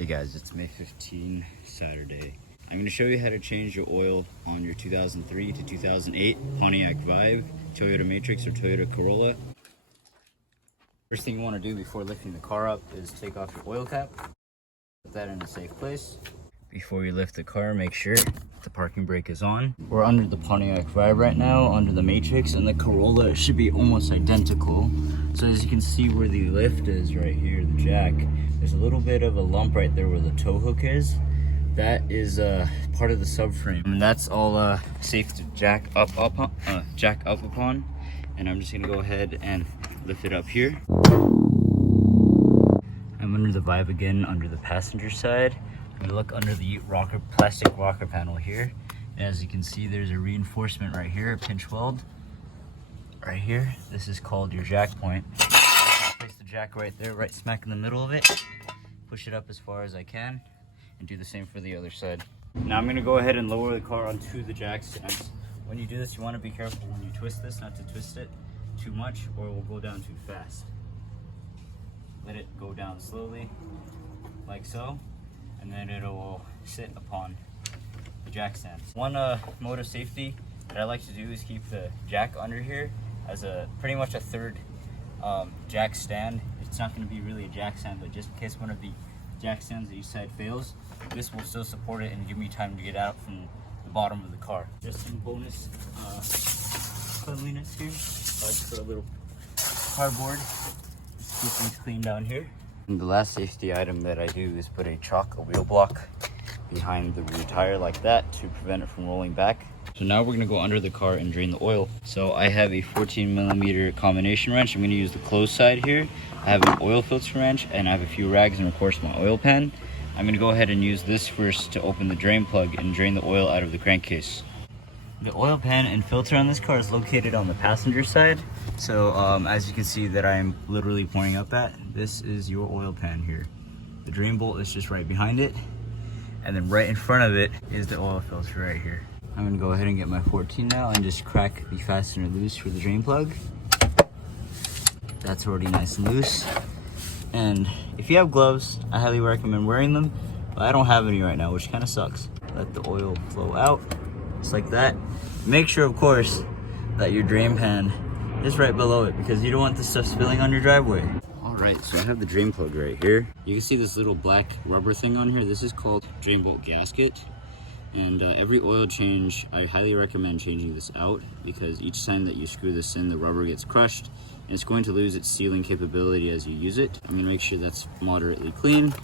Hey guys, it's May 15, Saturday. I'm going to show you how to change your oil on your 2003 to 2008 Pontiac Vibe, Toyota Matrix, or Toyota Corolla. First thing you want to do before lifting the car up is take off your oil cap. Put that in a safe place. Before you lift the car, make sure the parking brake is on. We're under the Pontiac Vibe right now, under the Matrix, and the Corolla should be almost identical. So as you can see where the lift is right here, the jack, there's a little bit of a lump right there where the tow hook is. That is part of the subframe, and that's all safe to jack up upon. And I'm just gonna go ahead and lift it up here. I'm under the Vibe again, under the passenger side. I'm gonna look under the plastic rocker panel here. And as you can see, there's a reinforcement right here, a pinch weld right here. This is called your jack point. Place the jack right there, right smack in the middle of it. Push it up as far as I can, and do the same for the other side. Now I'm gonna go ahead and lower the car onto the jack stands. When you do this, you wanna be careful when you twist this, not to twist it too much or it will go down too fast. Let it go down slowly, like so, and then it will sit upon the jack stands. One mode of safety that I like to do is keep the jack under here as pretty much a third jack stand. It's not going to be really a jack stand, but just in case one of the jack stands at each side fails, this will still support it and give me time to get out from the bottom of the car. Just some bonus cleanliness here. So I just put a little cardboard to keep things clean down here. And the last safety item that I do is put a wheel block behind the rear tire like that to prevent it from rolling back. So now we're gonna go under the car and drain the oil. So I have a 14mm combination wrench. I'm gonna use the closed side here. I have an oil filter wrench, and I have a few rags, and of course my oil pan. I'm gonna go ahead and use this first to open the drain plug and drain the oil out of the crankcase. The oil pan and filter on this car is located on the passenger side. So as you can see that I'm literally pointing up at, this is your oil pan here. The drain bolt is just right behind it. And then right in front of it is the oil filter right here. I'm gonna go ahead and get my 14 now and just crack the fastener loose for the drain plug. That's already nice and loose. And if you have gloves, I highly recommend wearing them, but I don't have any right now, which kind of sucks. Let the oil flow out, just like that. Make sure, of course, that your drain pan is right below it, because you don't want this stuff spilling on your driveway. Alright, so I have the drain plug right here. You can see this little black rubber thing on here. This is called drain bolt gasket. And every oil change, I highly recommend changing this out, because each time that you screw this in, the rubber gets crushed and it's going to lose its sealing capability as you use it. I'm going to make sure that's moderately clean,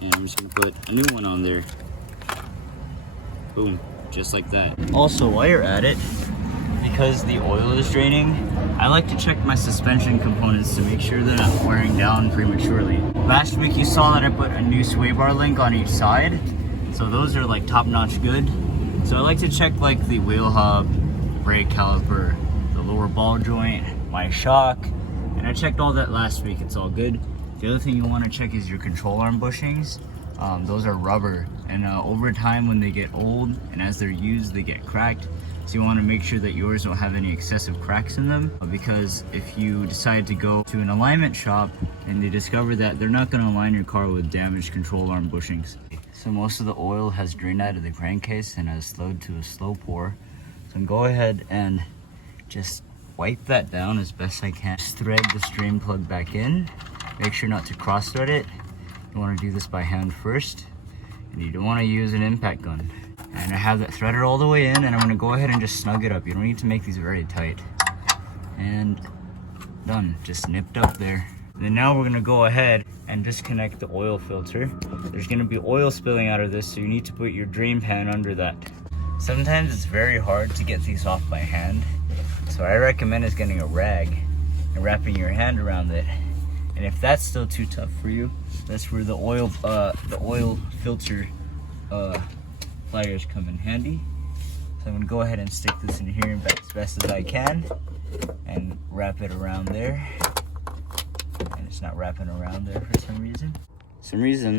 and I'm just going to put a new one on there. Boom, just like that. Also, while you're at it, because the oil is draining, I like to check my suspension components to make sure they're not wearing down prematurely. Last week you saw that I put a new sway bar link on each side. So those are like top-notch good. So I like to check like the wheel hub, brake caliper, the lower ball joint, my shock, and I checked all that last week. It's all good. The other thing you want to check is your control arm bushings. Those are rubber, and over time when they get old and as they're used, they get cracked. So you want to make sure that yours don't have any excessive cracks in them, because if you decide to go to an alignment shop and they discover that, they're not going to align your car with damaged control arm bushings. So most of the oil has drained out of the crankcase and has slowed to a slow pour. So I'm going to go ahead and just wipe that down as best I can. Just thread the drain plug back in. Make sure not to cross thread it. You want to do this by hand first, and you don't want to use an impact gun. And I have that threaded all the way in, and I'm going to go ahead and just snug it up. You don't need to make these very tight. And done, just nipped up there. Then now we're going to go ahead and disconnect the oil filter. There's going to be oil spilling out of this, so you need to put your drain pan under that. Sometimes it's very hard to get these off by hand, so I recommend is getting a rag and wrapping your hand around it. And if that's still too tough for you, that's where the oil filter pliers come in handy. So I'm going to go ahead and stick this in here as best as I can and wrap it around there. And it's not wrapping around there for some reason.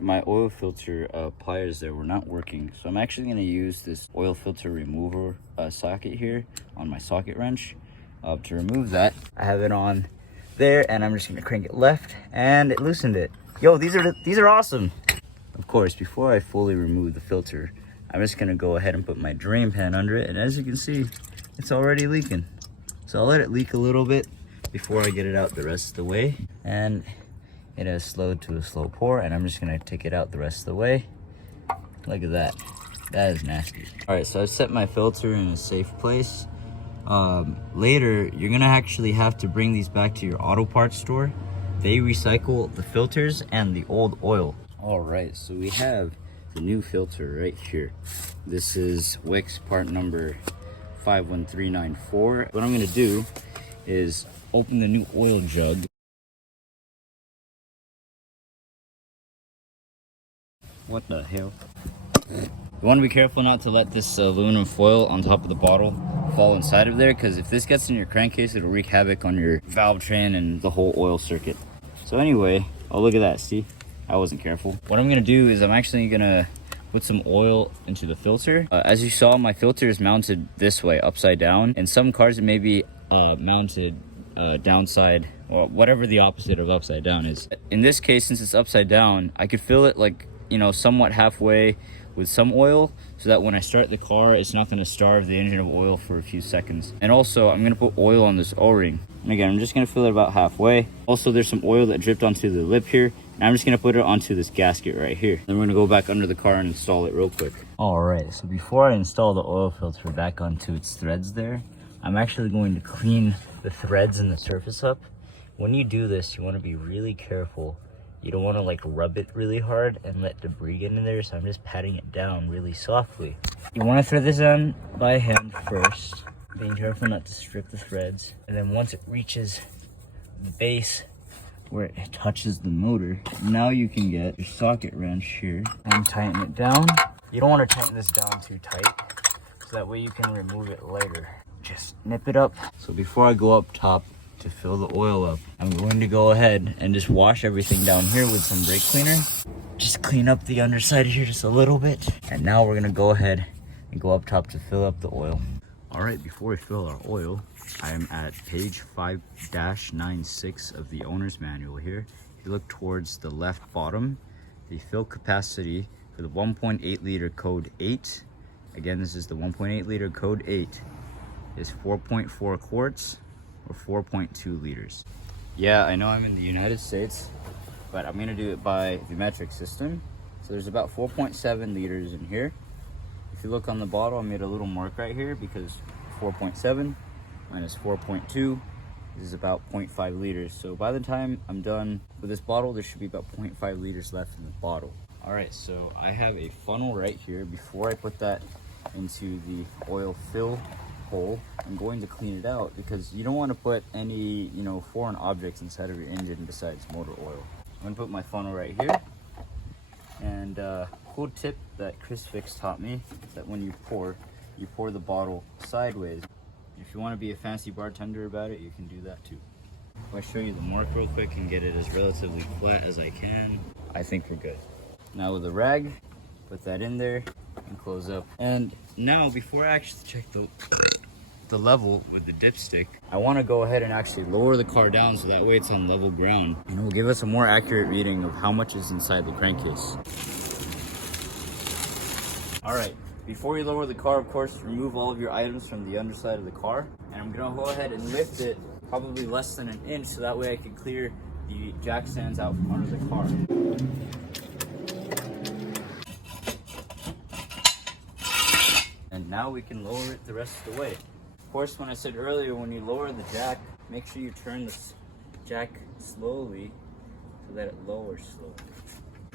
My oil filter pliers there were not working, so I'm actually going to use this oil filter remover socket here on my socket wrench to remove that. I have it on there, and I'm just going to crank it left, and it loosened it. Yo, these are awesome. Of course, before I fully remove the filter, I'm just gonna go ahead and put my drain pan under it, and as you can see, it's already leaking. So I'll let it leak a little bit before I get it out the rest of the way. And it has slowed to a slow pour, and I'm just gonna take it out the rest of the way. Look at that. That is nasty. All right, so I've set my filter in a safe place. Later, you're gonna actually have to bring these back to your auto parts store. They recycle the filters and the old oil. All right, so we have the new filter right here. This is Wix part number 51394. What I'm gonna do is open the new oil jug. What the hell? You want to be careful not to let this aluminum foil on top of the bottle fall inside of there, because if this gets in your crankcase, it'll wreak havoc on your valve train and the whole oil circuit. So anyway, oh look at that, see? I wasn't careful. What I'm gonna do is I'm actually gonna put some oil into the filter. As you saw, my filter is mounted this way, upside down. In some cars, it may be mounted downside, or whatever the opposite of upside down is. In this case, since it's upside down, I could fill it like, you know, somewhat halfway with some oil, so that when I start the car, it's not going to starve the engine of oil for a few seconds. And also, I'm going to put oil on this O-ring. And again, I'm just going to fill it about halfway. Also, there's some oil that dripped onto the lip here, and I'm just going to put it onto this gasket right here. Then we're going to go back under the car and install it real quick. All right, so before I install the oil filter back onto its threads there, I'm actually going to clean the threads and the surface up. When you do this, you want to be really careful. You don't want to like rub it really hard and let debris get in there, so I'm just patting it down really softly. You want to thread this on by hand first, being careful not to strip the threads. And then once it reaches the base where it touches the motor, now you can get your socket wrench here and tighten it down. You don't want to tighten this down too tight, so that way you can remove it later. Just nip it up. So before I go up top to fill the oil up, I'm going to go ahead and just wash everything down here with some brake cleaner. Just clean up the underside here just a little bit. And now we're gonna go ahead and go up top to fill up the oil. All right, before we fill our oil, I am at page 5-96 of the owner's manual here. If you look towards the left bottom, the fill capacity for the 1.8 liter code 8, again, this is the 1.8 liter code 8, is 4.4 quarts or 4.2 liters. Yeah, I know I'm in the United States, but I'm gonna do it by the metric system. So there's about 4.7 liters in here. If you look on the bottle, I made a little mark right here because 4.7 minus 4.2 is about 0.5 liters. So by the time I'm done with this bottle, there should be about 0.5 liters left in the bottle. All right, so I have a funnel right here. Before I put that into the oil fill hole, I'm going to clean it out because you don't want to put any, you know, foreign objects inside of your engine besides motor oil. I'm going to put my funnel right here. And cool tip that Chris Fix taught me is that when you pour the bottle sideways. If you want to be a fancy bartender about it, you can do that too. If I show you the mark real quick and get it as relatively flat as I can, I think we're good. Now with a rag, put that in there and close up. And now before I actually check the level with the dipstick, I want to go ahead and actually lower the car down so that way it's on level ground, and it will give us a more accurate reading of how much is inside the crankcase. All right, before you lower the car, of course, remove all of your items from the underside of the car, and I'm gonna go ahead and lift it probably less than an inch so that way I can clear the jack stands out from under the car. And now we can lower it the rest of the way. Of course, when I said earlier, when you lower the jack, make sure you turn this jack slowly so that it lowers slowly.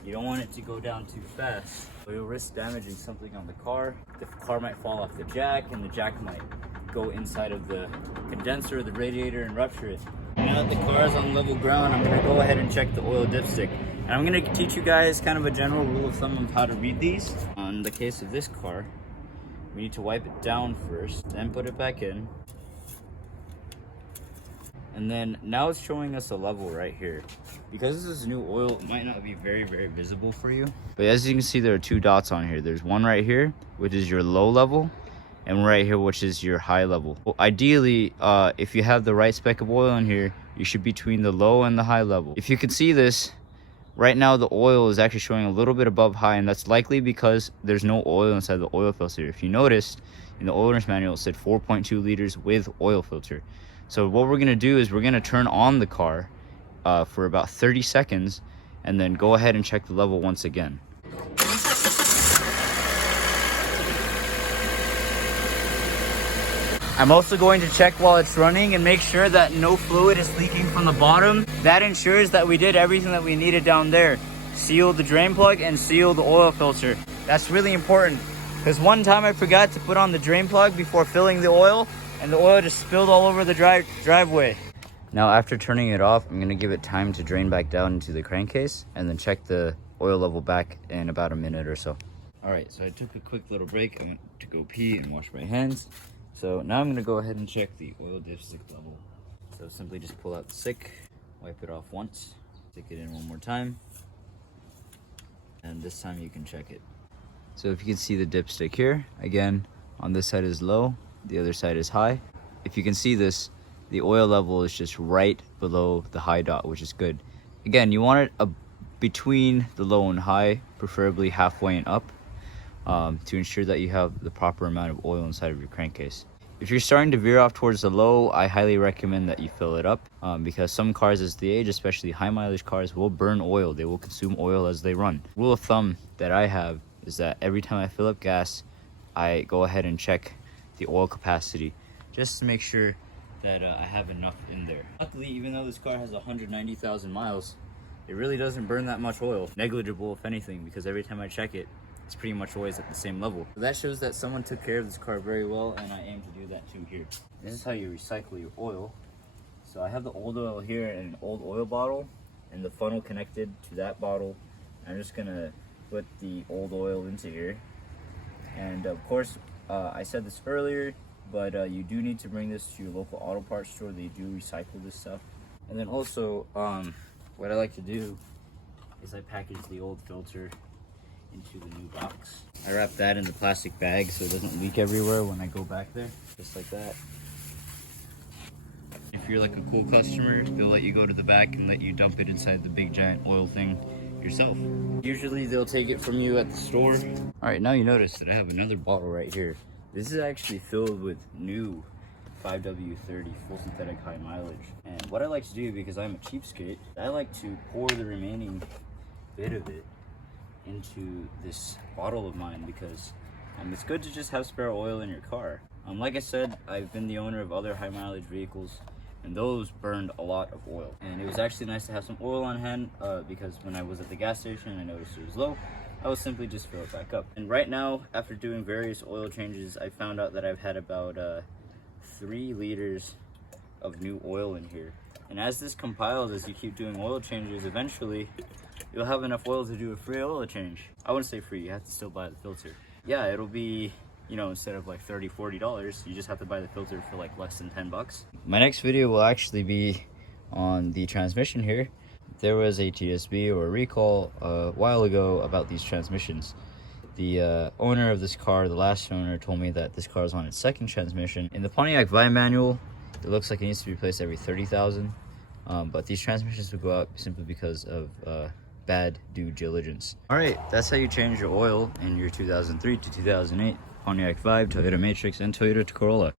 You don't want it to go down too fast, or you'll risk damaging something on the car. The car might fall off the jack, and the jack might go inside of the condenser or the radiator and rupture it. Now that the car is on level ground, I'm gonna go ahead and check the oil dipstick. And I'm gonna teach you guys kind of a general rule of thumb of how to read these. On the case of this car, we need to wipe it down first, then put it back in. And then now it's showing us a level right here. Because this is new oil, it might not be very, very visible for you. But as you can see, there are two dots on here. There's one right here, which is your low level, and one right here, which is your high level. Well, ideally, if you have the right spec of oil in here, you should be between the low and the high level. If you can see this, Right now the oil is actually showing a little bit above high, and that's likely because there's no oil inside the oil filter. If you noticed in the owner's manual, it said 4.2 liters with oil filter. So what we're going to do is we're going to turn on the car for about 30 seconds and then go ahead and check the level once again. I'm also going to check while it's running and make sure that no fluid is leaking from the bottom. That ensures that we did everything that we needed down there. Seal the drain plug and seal the oil filter. That's really important, because one time I forgot to put on the drain plug before filling the oil, and the oil just spilled all over the driveway. Now after turning it off, I'm gonna give it time to drain back down into the crankcase and then check the oil level back in about a minute or so. All right, so I took a quick little break. I went to go pee and wash my hands. So now I'm gonna go ahead and check the oil dipstick level. So simply just pull out the stick, wipe it off once, stick it in one more time, and this time you can check it. So if you can see the dipstick here, again, on this side is low, the other side is high. If you can see this, the oil level is just right below the high dot, which is good. Again, you want it between the low and high, preferably halfway and up, to ensure that you have the proper amount of oil inside of your crankcase. If you're starting to veer off towards the low, I highly recommend that you fill it up, because some cars as they age, especially high mileage cars, will burn oil. They will consume oil as they run. Rule of thumb that I have is that every time I fill up gas, I go ahead and check the oil capacity just to make sure that I have enough in there. Luckily, even though this car has 190,000 miles, it really doesn't burn that much oil. Negligible if anything, because every time I check it, it's pretty much always at the same level. So that shows that someone took care of this car very well, and I aim to do that too here. This is how you recycle your oil. So I have the old oil here in an old oil bottle, and the funnel connected to that bottle. I'm just gonna put the old oil into here. And of course, I said this earlier, but you do need to bring this to your local auto parts store. They do recycle this stuff. And then also, what I like to do is I package the old filter into the new box. I wrap that in the plastic bag so it doesn't leak everywhere when I go back there, just like that. If you're like a cool customer, they'll let you go to the back and let you dump it inside the big giant oil thing yourself. Usually they'll take it from you at the store. All right, now you notice that I have another bottle right here. This is actually filled with new 5W30 full synthetic high mileage. And what I like to do, because I'm a cheapskate, I like to pour the remaining bit of it into this bottle of mine, because it's good to just have spare oil in your car. Like I said, I've been the owner of other high mileage vehicles, and those burned a lot of oil. And it was actually nice to have some oil on hand, because when I was at the gas station and I noticed it was low, I would simply just fill it back up. And right now, after doing various oil changes, I found out that I've had about 3 liters of new oil in here. And as this compiles, as you keep doing oil changes, eventually you'll have enough oil to do a free oil change. I wouldn't say free, you have to still buy the filter. Yeah, it'll be, you know, instead of like $30, $40, you just have to buy the filter for like less than 10 bucks. My next video will actually be on the transmission here. There was a TSB or a recall a while ago about these transmissions. The owner of this car, the last owner, told me that this car is on its 2nd transmission. In the Pontiac manual, it looks like it needs to be replaced every 30,000. But these transmissions will go out simply because of bad due diligence. All right, that's how you change your oil in your 2003 to 2008 Pontiac Vibe, Toyota Matrix, and Toyota Corolla.